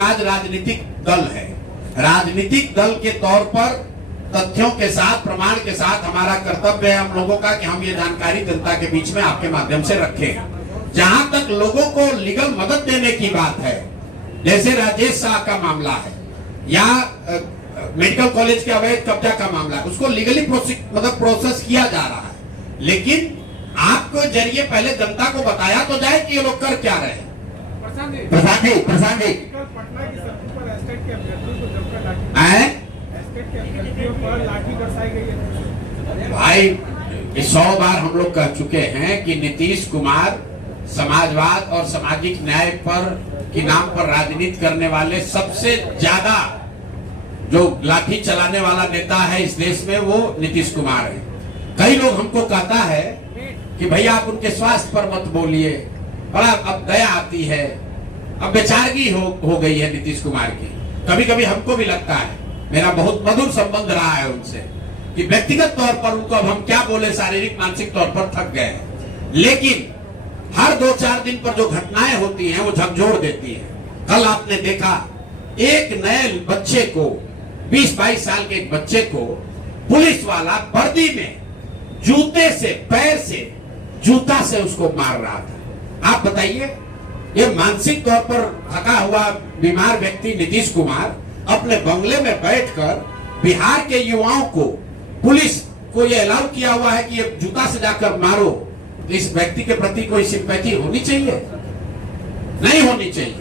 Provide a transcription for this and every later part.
आज राजनीतिक दल है। राजनीतिक दल के तौर पर तथ्यों के साथ, प्रमाण के साथ हमारा कर्तव्य है हम लोगों का कि हम ये जानकारी जनता के बीच में आपके माध्यम से रखें। जहां तक लोगों को लीगल मदद देने की बात है, जैसे राजेश शाह का मामला है या मेडिकल कॉलेज के अवैध कब्जा का मामला है, उसको लीगली प्रोसेस किया जा रहा है, लेकिन आपको जरिए पहले जनता को बताया तो जाए कि ये लोग कर क्या रहे हैं। प्रशांत जी पटना की सड़कों पर एस्टेट के अभ्यर्थियों को जमकर लाठी बरसाई गई है। भाई 100 बार हम लोग कह चुके हैं कि नीतीश कुमार समाजवाद और सामाजिक न्याय पर के नाम पर राजनीति करने वाले सबसे ज्यादा जो लाठी चलाने वाला नेता है इस देश में, वो नीतीश कुमार है। कई लोग हमको कहता है कि भैया आप उनके स्वास्थ्य पर मत बोलिए, बड़ा अब दया आती है, अब बेचारगी हो गई है नीतीश कुमार की। कभी कभी हमको भी लगता है, मेरा बहुत मधुर संबंध रहा है उनसे, कि व्यक्तिगत तौर पर उनको अब हम क्या बोले, शारीरिक मानसिक तौर पर थक गए हैं। लेकिन हर 2-4 दिन पर जो घटनाएं होती हैं वो झकझोर देती है। कल आपने देखा एक नए बच्चे को, 20-22 साल के एक बच्चे को पुलिस वाला वर्दी में जूते से, पैर से, जूता से उसको मार रहा था। आप बताइए, ये मानसिक तौर पर थका हुआ बीमार व्यक्ति नीतीश कुमार अपने बंगले में बैठकर बिहार के युवाओं को, पुलिस को ये अलाउ किया हुआ है कि ये जूता से जाकर मारो। इस व्यक्ति के प्रति कोई सिंपैथी होनी चाहिए? नहीं होनी चाहिए।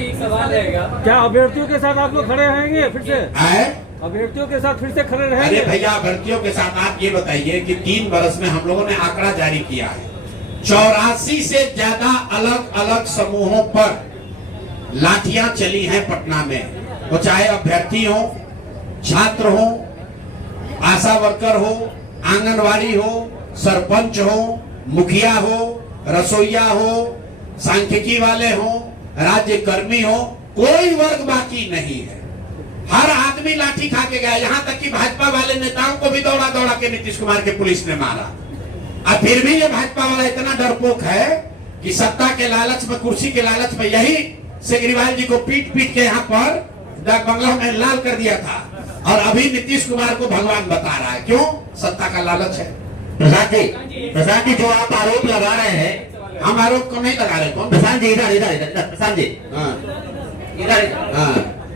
एक सवाल रहेगा, क्या अभ्यर्थियों के साथ आप लोग खड़े रहेंगे फिर से? अभ्यर्थियों के साथ फिर से खड़े रहेंगे? अरे भैया, अभ्यर्थियों के साथ आप ये बताइए कि 3 वर्ष में हम लोगों ने आंकड़ा जारी किया है, 84 से ज्यादा अलग अलग समूहों पर लाठियां चली हैं पटना में। वो चाहे अभ्यर्थी हो, छात्र हो, आशा वर्कर हो, आंगनवाड़ी हो, सरपंच हो, मुखिया हो, रसोईया हो, सांख्यिकी वाले हो, राज्य कर्मी हो, कोई वर्ग बाकी नहीं है। हर आदमी लाठी खा के गया, यहाँ तक कि भाजपा वाले नेताओं को भी दौड़ा दौड़ा के नीतीश कुमार के पुलिस ने मारा। और फिर भी ये भाजपा वाला इतना डरपोक है कि सत्ता के लालच में, कुर्सी के लालच में, यही केजरीवाल जी को पीट पीट के यहाँ पर डाक बंगला में लाल कर दिया था, और अभी नीतीश कुमार को भगवान बता रहा है। क्यों? सत्ता का लालच है। प्रशांत जी, जो आप आरोप लगा रहे हैं, हम आरोप को नहीं लगा रहे। कौन? प्रशांत जी इधर प्रशांत जी इधर,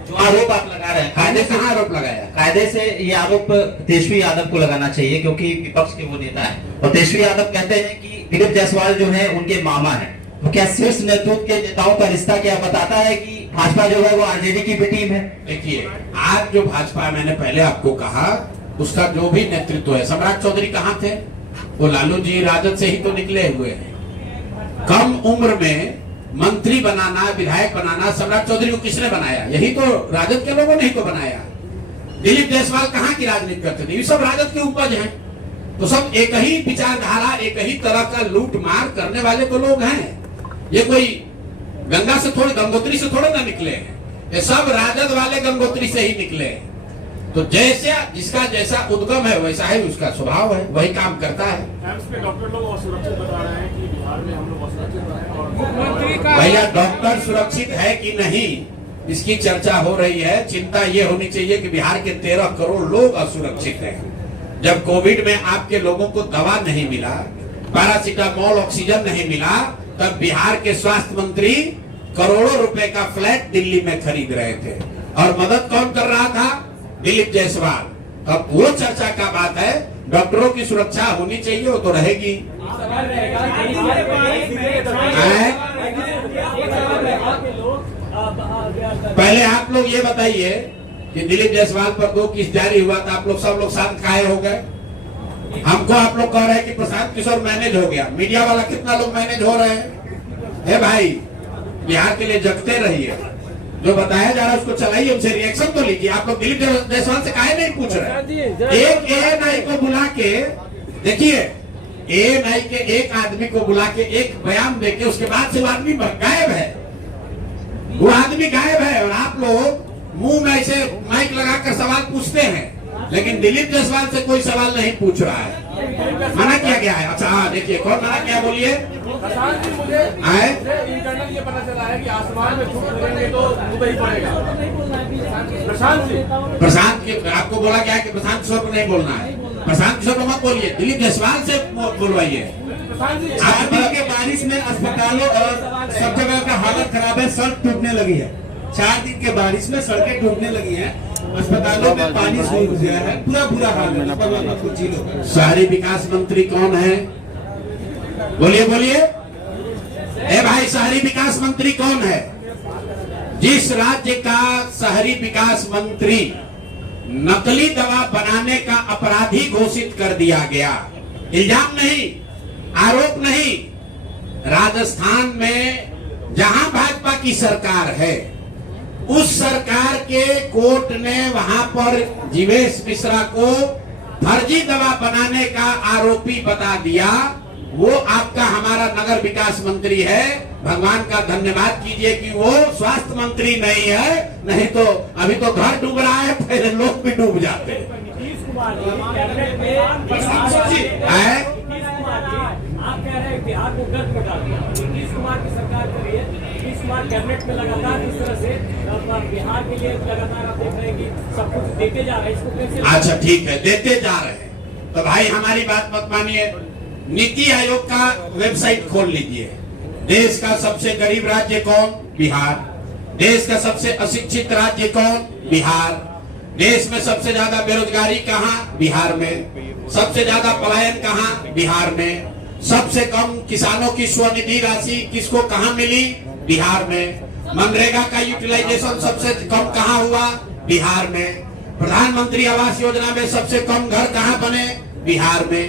जो आरोप आप लगा रहे हैं, कायदे से आरोप लगाया? कायदे से ये आरोप तेजस्वी यादव को लगाना चाहिए, क्योंकि विपक्ष के वो नेता है। और तेजस्वी यादव कहते हैं कि दिलीप जायसवाल जो है उनके मामा है। तो क्या शीर्ष नेतृत्व के नेताओं का रिश्ता क्या बताता है कि भाजपा जो है वो आरजेडी की भी टीम है? देखिए, आज जो भाजपा, मैंने पहले आपको कहा, उसका जो भी नेतृत्व है, सम्राट चौधरी कहाँ थे? वो लालू जी राजद से ही तो निकले हुए हैं। कम उम्र में मंत्री बनाना, विधायक बनाना सम्राट चौधरी को किसने बनाया? यही तो राजद के लोगों ने ही तो बनाया। दिलीप जायसवाल कहाँ की राजनीति करते थे? ये सब राजद के उपज हैं। तो सब एक ही विचारधारा, एक ही तरह का लूट मार करने वाले तो लोग हैं। ये कोई गंगा से थोड़े, गंगोत्री से थोड़े ना निकले हैं, ये सब राजद वाले गंगोत्री से ही निकले हैं। तो जैसे जिसका जैसा उद्गम है वैसा ही उसका स्वभाव है, वही काम करता है। डॉक्टर लोग असुरक्षित बता रहे हैं कि बिहार में हम लोग असुरक्षित हैं, और मुख्यमंत्री का भैया डॉक्टर सुरक्षित है कि नहीं, इसकी चर्चा हो रही है। चिंता ये होनी चाहिए कि बिहार के 13 करोड़ लोग असुरक्षित हैं। जब कोविड में आपके लोगों को दवा नहीं मिला, पैरासीटामोल, ऑक्सीजन नहीं मिला, तब बिहार के स्वास्थ्य मंत्री करोड़ों रुपए का फ्लैट दिल्ली में खरीद रहे थे, और मदद कौन कर रहा था? दिलीप जायसवाल। अब वो चर्चा का बात है। डॉक्टरों की सुरक्षा होनी चाहिए, वो तो रहेगी। पहले आप लोग ये बताइए कि दिलीप जायसवाल पर 2 केस जारी हुआ था, आप लोग सब लोग शांत काहे हो गए? हमको आप लोग कह रहे हैं कि प्रशांत किशोर मैनेज हो गया। मीडिया वाला कितना लोग मैनेज हो रहे हैं? हे भाई, बिहार के लिए जगते रहिए। जो बताया जा रहा है उसको चलाइए, उनसे रिएक्शन तो लीजिए। आप लोग दिलीप जायसवाल से काहे नहीं पूछ रहे? एक एएनआई को बुला के देखिए, एएनआई के एक आदमी को बुला के एक बयान देके उसके बाद से वो आदमी गायब है। वो आदमी गायब है, और आप लोग मुंह में ऐसे माइक लगाकर सवाल पूछते हैं। लेकिन दिलीप जायसवाल से कोई सवाल नहीं पूछ रहा है, मना किया गया है। अच्छा हाँ, देखिए कौन मना किया, बोलिए। प्रशांत जी, मुझे इंटरनल ये पता चला है कि आसमान में थूक करेंगे तो मुंह ही पड़ेगा। प्रशांत जी, प्रशांत की आपको बोला गया है कि प्रशांत किशोर को नहीं बोलना है, प्रशांत किशोर को मत बोलिए, दिलीप जायसवाल से बोलवाइए। प्रशांत जी, आप के बारिश में अस्पतालों और सब जगह का हालत खराब है, सड़क टूटने लगी है। 4 दिन के बारिश में सड़कें टूटने लगी हैं, अस्पतालों में पानी सूख गया है, पूरा बुरा हाल है। कुछ चीजों शहरी विकास मंत्री कौन है, बोलिए बोलिए। ए भाई, शहरी विकास मंत्री कौन है? जिस राज्य का शहरी विकास मंत्री नकली दवा बनाने का अपराधी घोषित कर दिया गया, इल्जाम नहीं, आरोप नहीं, राजस्थान में जहां भाजपा की सरकार है, उस सरकार के कोर्ट ने वहां पर जीवेश मिश्रा को फर्जी दवा बनाने का आरोपी बता दिया। वो आपका हमारा नगर विकास मंत्री है, भगवान का धन्यवाद कीजिए कि वो स्वास्थ्य मंत्री नहीं है, नहीं तो अभी तो घर डूब रहा है, पहले लोग भी डूब जाते हैं। नीतीश कुमार जी कैबिनेट में आप कह रहे हैं बिहार को गर्द में डाल दिया, नीतीश कुमार की सरकार कर रही है, नीतीश कुमार कैबिनेट में लगातार इस तरह से बिहार के लिए लगातार आप देख रहे हैं कि सब कुछ देते जा रहे हैं, इसको कैसे? अच्छा ठीक है, देते जा रहे हैं तो भाई हमारी बात मत मानिए, नीति आयोग का वेबसाइट खोल लीजिए। देश का सबसे गरीब राज्य कौन? बिहार। देश का सबसे अशिक्षित राज्य कौन? बिहार। देश में सबसे ज्यादा बेरोजगारी कहाँ? बिहार में। सबसे ज्यादा पलायन कहाँ? बिहार में। सबसे कम किसानों की स्वनिधि राशि किसको कहाँ मिली? बिहार में। मनरेगा का यूटिलाइजेशन सबसे कम कहाँ हुआ? बिहार में। प्रधानमंत्री आवास योजना में सबसे कम घर कहाँ बने? बिहार में।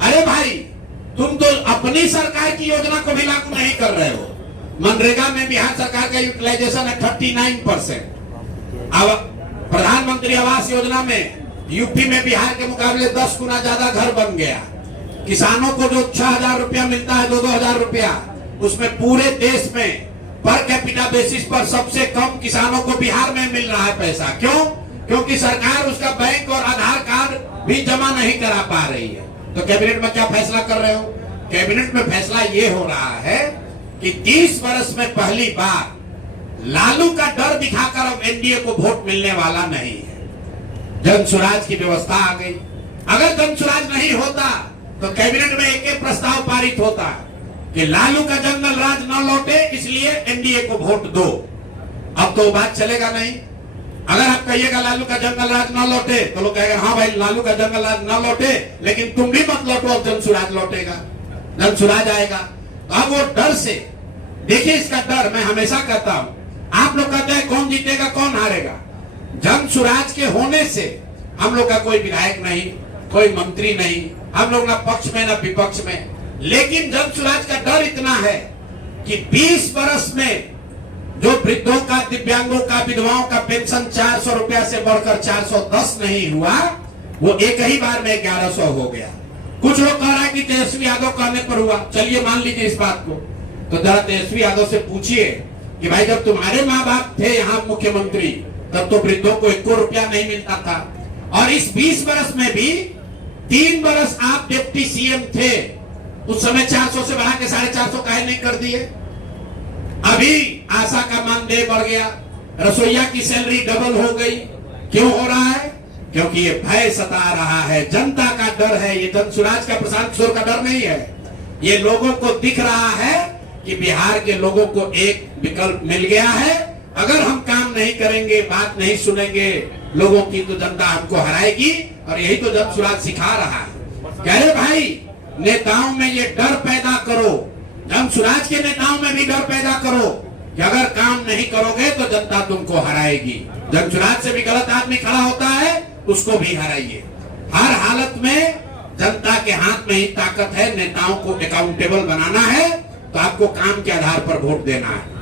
अरे भाई, तुम तो अपनी सरकार की योजना को भी लागू नहीं कर रहे हो। मनरेगा में बिहार सरकार का यूटिलाइजेशन है 39%। अब प्रधानमंत्री आवास योजना में यूपी में बिहार के मुकाबले 10 गुना ज्यादा घर बन गया। किसानों को जो 6,000 रुपया मिलता है, 2,000 रुपया, उसमें पूरे देश में पर कैपिटा बेसिस पर सबसे कम किसानों को बिहार में मिल रहा है पैसा। क्यों? क्योंकि सरकार उसका बैंक और आधार कार्ड भी जमा नहीं करा पा रही है। तो कैबिनेट में क्या फैसला कर रहे हो? कैबिनेट में फैसला ये हो रहा है कि 30 वर्ष में पहली बार लालू का डर दिखाकर अब एनडीए को वोट मिलने वाला नहीं है। जन स्वराज की व्यवस्था आ गई। अगर जन स्वराज नहीं होता तो कैबिनेट में एक प्रस्ताव पारित होता कि लालू का जंगल राज न लौटे, इसलिए एनडीए को वोट दो। अब तो बात चलेगा नहीं। अगर आप कहिएगा लालू का जंगल राज न लौटे तो लोग कहेगा हाँ भाई लालू का जंगल राज न लौटे, लेकिन तुम भी मत लौटो, अब जन स्वराज लौटेगा, जन स्वराज आएगा। तो अब वो डर से, देखिए इसका डर मैं हमेशा कहता हूं, आप लोग कहते हैं कौन जीतेगा कौन हारेगा, जन स्वराज के होने से हम लोग का कोई विधायक नहीं, कोई मंत्री नहीं, हम लोग ना पक्ष में ना विपक्ष में, लेकिन जन स्वराज का डर इतना है कि 20 वर्ष में जो वृद्धों का, दिव्यांगों का, विधवाओं का पेंशन 400 रुपया से बढ़कर 410 नहीं हुआ, वो एक ही बार में 1100 हो गया। कुछ लोग कह रहा है कि तेजस्वी यादव कहने पर हुआ। चलिए मान लीजिए इस बात को, तो जरा तेजस्वी यादव से पूछिए कि भाई जब तुम्हारे माँ बाप थे यहाँ मुख्यमंत्री, तब तो वृद्धों को 1 रुपया नहीं मिलता था, और इस 20 वर्ष में भी 3 वर्ष आप डिप्टी सीएम थे, उस समय 400 से बढ़ा के 450 काहे नहीं कर दिए? अभी आशा का मानदेय बढ़ गया, रसोईया की सैलरी डबल हो गई। क्यों हो रहा है? क्योंकि ये भय सता रहा है, जनता का डर है। ये जन स्वराज का, प्रशांत किशोर का डर नहीं है। ये लोगों को दिख रहा है कि बिहार के लोगों को एक विकल्प मिल गया है। अगर हम काम नहीं करेंगे, बात नहीं सुनेंगे लोगों की, तो जनता हमको हराएगी। और यही तो जन स्वराज सिखा रहा है। कह रहे भाई नेताओं में ये डर पैदा करो, जन स्वराज के नेताओं में भी डर पैदा करो कि अगर काम नहीं करोगे तो जनता तुमको हराएगी। जन स्वराज से भी गलत आदमी खड़ा होता है, उसको भी हराइए। हर हालत में जनता के हाथ में ही ताकत है। नेताओं को अकाउंटेबल बनाना है तो आपको काम के आधार पर वोट देना है।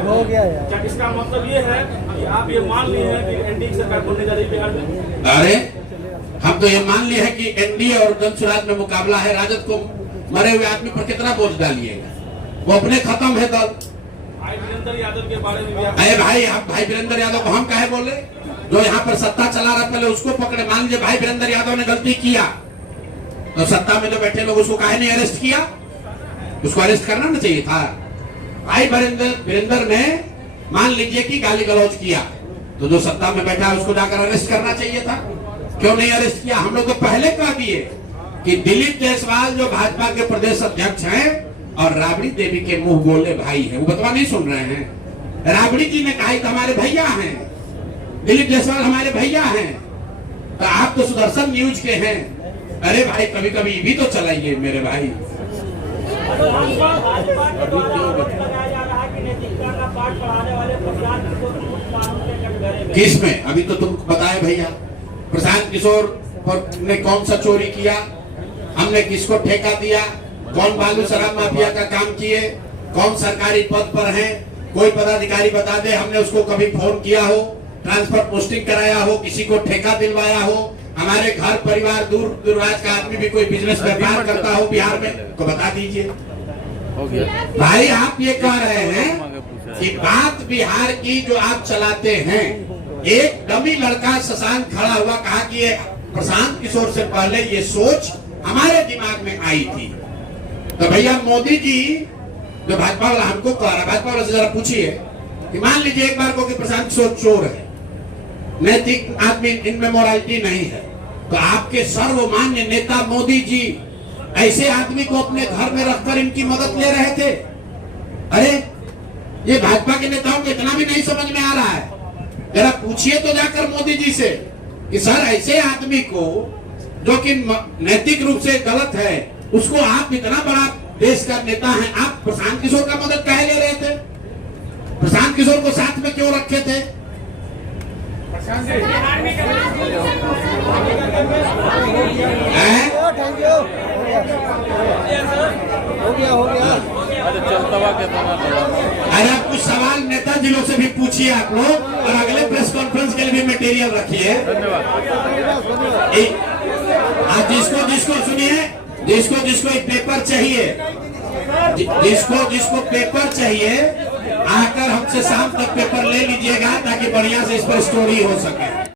हो गया यार। क्या इसका मतलब ये है कि आप ये मान लिए हैं कि एनडीए सरकार बनने जा रही है बिहार में? अरे हम तो ये मान लिए हैं कि एनडीए और जन स्वराज में मुकाबला है। राजद को मरे हुए आदमी पर कितना बोझ डालिएगा? वो अपने खत्म है दल, भाई वीरेंद्र यादव के बारे में भी आप अरे भाई, आप भाई वीरेंद्र यादव को हम काहे बोले? जो यहाँ पर सत्ता चला रहा पहले उसको पकड़े। मान लीजिए भाई वीरेंद्र यादव ने गलती किया, तो सत्ता में जो बैठे लोग उसको काहे नहीं अरेस्ट किया? उसको अरेस्ट करना ना चाहिए था। भाई वीरेंद्र ने मान लीजिए कि गाली गलौज किया, तो जो सत्ता में बैठा है उसको जाकर अरेस्ट करना चाहिए था। क्यों नहीं अरेस्ट किया? हम लोग तो पहले कह दिए कि दिलीप जायसवाल जो भाजपा के प्रदेश अध्यक्ष हैं और राबड़ी देवी के मुंह बोले भाई है, वो बतवा नहीं सुन रहे हैं। राबड़ी जी ने कहा कि हमारे भैया हैं, दिलीप जायसवाल हमारे भैया हैं, तो आप तो सुदर्शन न्यूज के हैं। अरे भाई कभी कभी भी तो चलाइए मेरे भाई। किस में? अभी तो तुम बताए भैया, प्रशांत किशोर ने कौन सा चोरी किया, हमने किसको ठेका दिया, कौन बालू शराब माफिया का काम किए, कौन सरकारी पद पर है, कोई पदाधिकारी बता दे हमने उसको कभी फोन किया हो, ट्रांसफर पोस्टिंग कराया हो, किसी को ठेका दिलवाया हो, हमारे घर परिवार दूर दुराज का आदमी भी कोई बिजनेस व्यापार करता हो बिहार में तो बता दीजिए। भाई आप ये कह रहे हैं कि बात बिहार की जो आप चलाते हैं, एक डमी लड़का शशांक खड़ा हुआ कहा कि ये प्रशांत किशोर से पहले ये सोच हमारे दिमाग में आई थी। तो भैया मोदी जी जो भाजपा वाला हमको कह रहा है, भाजपा वाला से जरा पूछिए कि मान लीजिए एक बार को कि प्रशांत किशोर चोर है, नैतिक आदमी, इनमें मोरालिटी नहीं है, तो आपके सर्वमान्य नेता मोदी जी ऐसे आदमी को अपने घर में रखकर इनकी मदद ले रहे थे। अरे ये भाजपा के नेताओं को इतना भी नहीं समझ में आ रहा है। जरा पूछिए तो जाकर मोदी जी से कि सर ऐसे आदमी को जो कि नैतिक रूप से गलत है, उसको आप इतना बड़ा देश का नेता है, आप प्रशांत किशोर का मदद काहे ले रहे थे? प्रशांत किशोर को साथ में क्यों रखे थे? अरे आप कुछ सवाल नेता जिलों से भी पूछिए आप लोग, और अगले प्रेस कॉन्फ्रेंस के लिए भी मटेरियल रखिए। आप जिसको सुनिए, जिसको एक पेपर चाहिए, जिसको पेपर चाहिए आकर हमसे शाम तक पेपर ले लीजिएगा, ताकि बढ़िया से इस पर स्टोरी हो सके।